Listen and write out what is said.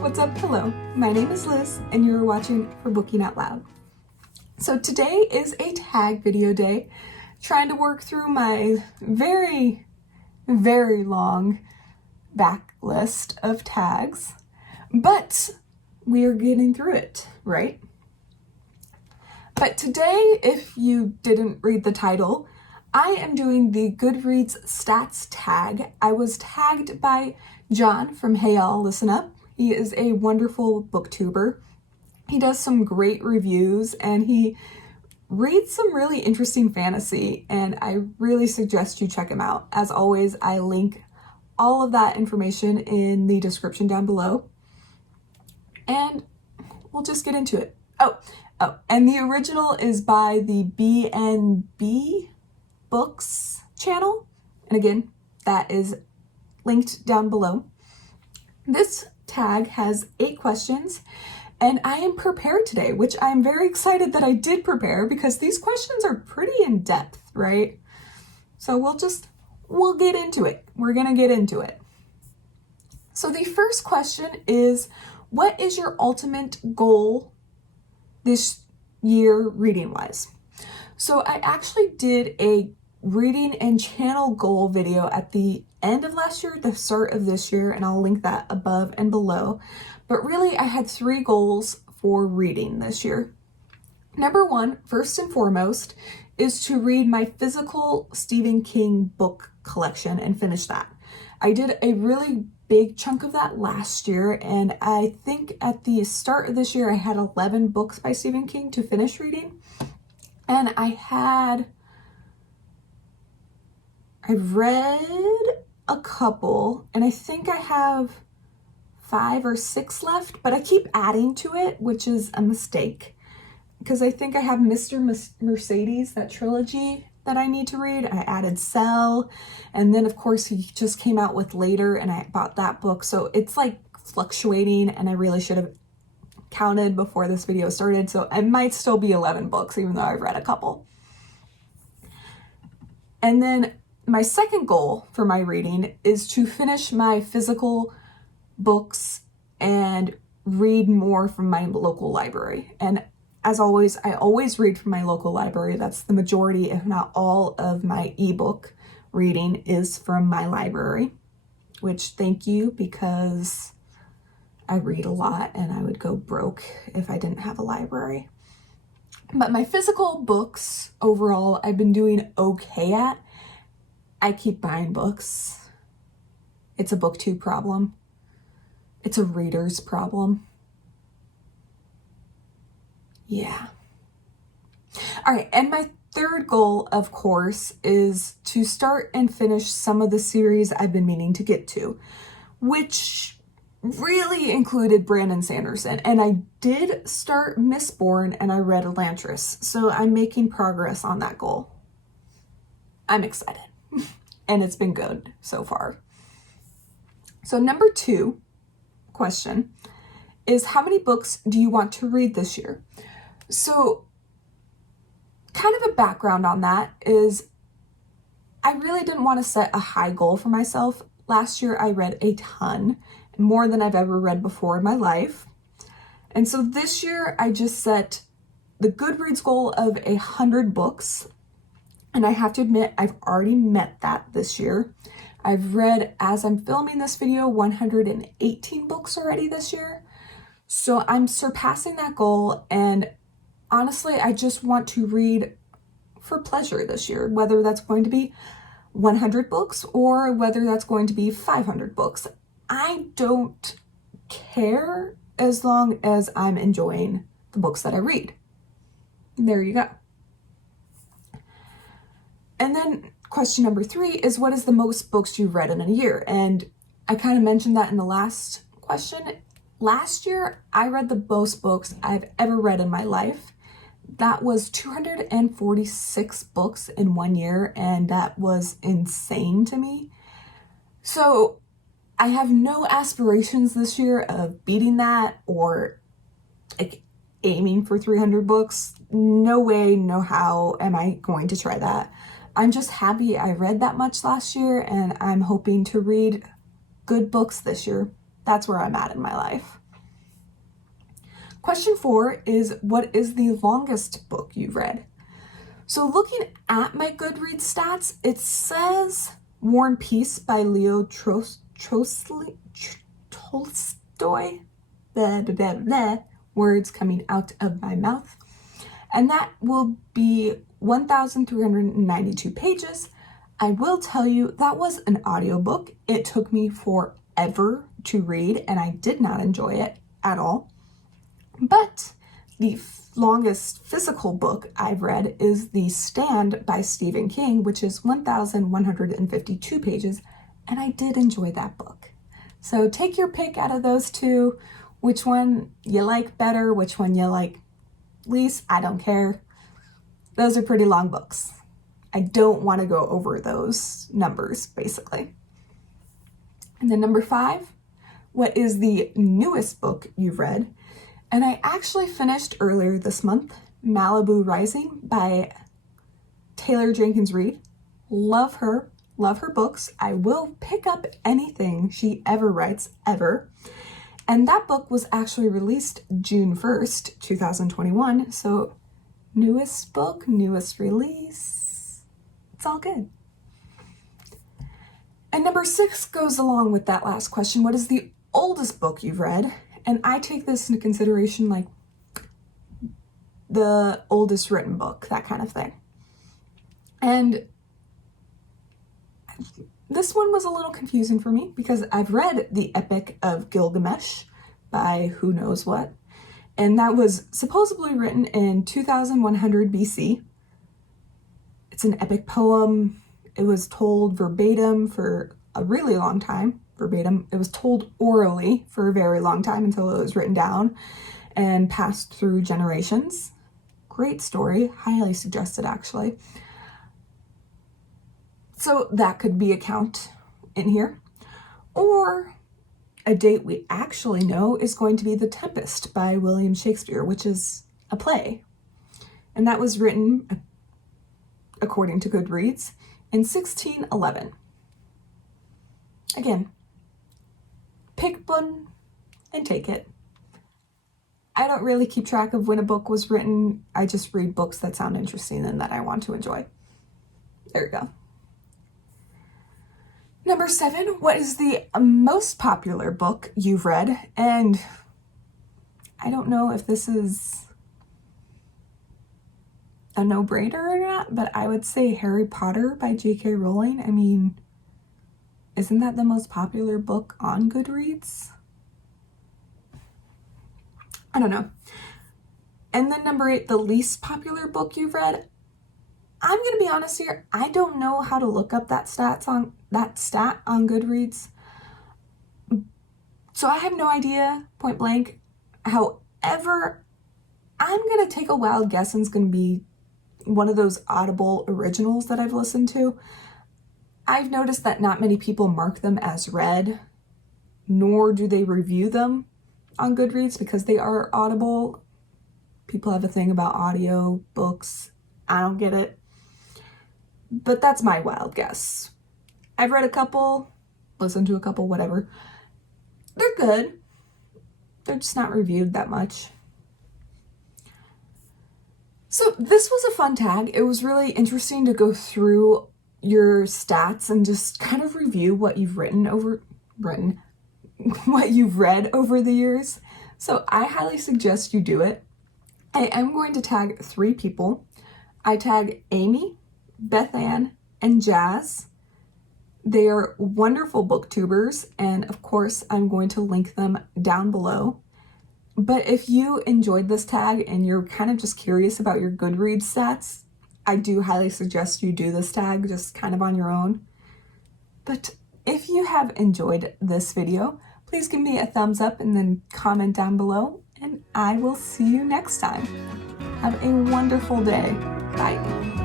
What's up? Hello, my name is Liz and you're watching For Booking Out Loud. So today is a tag video day, trying to work through my very long backlist of tags, but we are getting through it, right? But today, if you didn't read the title, I am doing the Goodreads Stats Tag. I was tagged by John from Hey Y'all, Listen Up. He is a wonderful booktuber. He does some great reviews and he reads some really interesting fantasy, and I really suggest you check him out. As always, I link all of that information in the description down below. And we'll just get into it. Oh, and the original is by the BNB Books channel. And again, that is linked down below. This tag has 8 questions, and I am prepared today, which I'm very excited that I did prepare because these questions are pretty in depth, right? So we'll get into it. We're gonna get into it. So the first question is, what is your ultimate goal this year reading wise? So I actually did a reading and channel goal video at the end of last year, the start of this year, and I'll link that above and below. But really, I had 3 goals for reading this year. Number 1, first and foremost, is to read my physical Stephen King book collection and finish that. I did a really big chunk of that last year, and I think at the start of this year, I had 11 books by Stephen King to finish reading. And I've read a couple, and I think I have 5 or 6 left, but I keep adding to it, which is a mistake, because I think I have Mr. Mercedes, that trilogy that I need to read. I added Cell, and then of course he just came out with Later, and I bought that book, so it's like fluctuating, and I really should have counted before this video started, so I might still be 11 books, even though I've read a couple. And then my second goal for my reading is to finish my physical books and read more from my local library. And as always, I always read from my local library. That's the majority, if not all, of my ebook reading is from my library, which thank you, because I read a lot and I would go broke if I didn't have a library. But my physical books overall, I've been doing okay at. I keep buying books. It's a booktube problem. It's a reader's problem. Yeah. All right, and my third goal, of course, is to start and finish some of the series I've been meaning to get to, which really included Brandon Sanderson. And I did start Mistborn and I read Elantris, so I'm making progress on that goal. I'm excited. And it's been good so far. So number 2 question is, how many books do you want to read this year? So kind of a background on that is I really didn't want to set a high goal for myself. Last year I read a ton, more than I've ever read before in my life. And so this year I just set the Goodreads goal of 100 books. And I have to admit, I've already met that this year. I've read, as I'm filming this video, 118 books already this year. So I'm surpassing that goal. And honestly, I just want to read for pleasure this year, whether that's going to be 100 books or whether that's going to be 500 books. I don't care as long as I'm enjoying the books that I read. There you go. And then question number 3 is, what is the most books you've read in a year? And I kind of mentioned that in the last question. Last year, I read the most books I've ever read in my life. That was 246 books in 1 year, and that was insane to me. So I have no aspirations this year of beating that or like aiming for 300 books. No way, no how am I going to try that. I'm just happy I read that much last year, and I'm hoping to read good books this year. That's where I'm at in my life. Question 4 is, what is the longest book you've read? So looking at my Goodreads stats, it says War and Peace by Leo Tolstoy. Blah, blah, blah, blah, words coming out of my mouth. And that will be 1,392 pages. I will tell you that was an audiobook. It took me forever to read and I did not enjoy it at all. But the longest physical book I've read is The Stand by Stephen King, which is 1,152 pages, and I did enjoy that book. So take your pick out of those two, which one you like better, which one you like least, I don't care. Those are pretty long books. I don't want to go over those numbers, basically. And then number 5, what is the newest book you've read? And I actually finished earlier this month, Malibu Rising by Taylor Jenkins Reid. Love her books. I will pick up anything she ever writes, ever. And that book was actually released June 1st, 2021. So newest book, newest release, it's all good. And number 6 goes along with that last question. What is the oldest book you've read? And I take this into consideration, like the oldest written book, that kind of thing. And this one was a little confusing for me because I've read The Epic of Gilgamesh by who knows what. And that was supposedly written in 2100 BC. It's an epic poem. It was told verbatim for a really long time. It was told orally for a very long time until it was written down and passed through generations. Great story, highly suggested actually. So that could be a count in here. Or a date we actually know is going to be The Tempest by William Shakespeare, which is a play. And that was written, according to Goodreads, in 1611. Again, pick one and take it. I don't really keep track of when a book was written. I just read books that sound interesting and that I want to enjoy. There you go. Number 7, what is the most popular book you've read? And I don't know if this is a no-brainer or not, but I would say Harry Potter by J.K. Rowling. I mean, isn't that the most popular book on Goodreads? I don't know. And then number 8, the least popular book you've read. I'm going to be honest here. I don't know how to look up that stat on Goodreads. So I have no idea, point blank. However, I'm going to take a wild guess and it's going to be one of those Audible originals that I've listened to. I've noticed that not many people mark them as read, nor do they review them on Goodreads because they are Audible. People have a thing about audio books. I don't get it. But that's my wild guess. I've read a couple, listened to a couple, whatever. They're good. They're just not reviewed that much. So this was a fun tag. It was really interesting to go through your stats and just kind of review what you've read over the years. So I highly suggest you do it. I am going to tag 3 people. I tag Amy, Beth Ann, and Jazz. They are wonderful booktubers, and of course I'm going to link them down below. But if you enjoyed this tag and you're kind of just curious about your Goodreads stats, I do highly suggest you do this tag just kind of on your own. But if you have enjoyed this video, please give me a thumbs up and then comment down below, and I will see you next time. Have a wonderful day. Bye.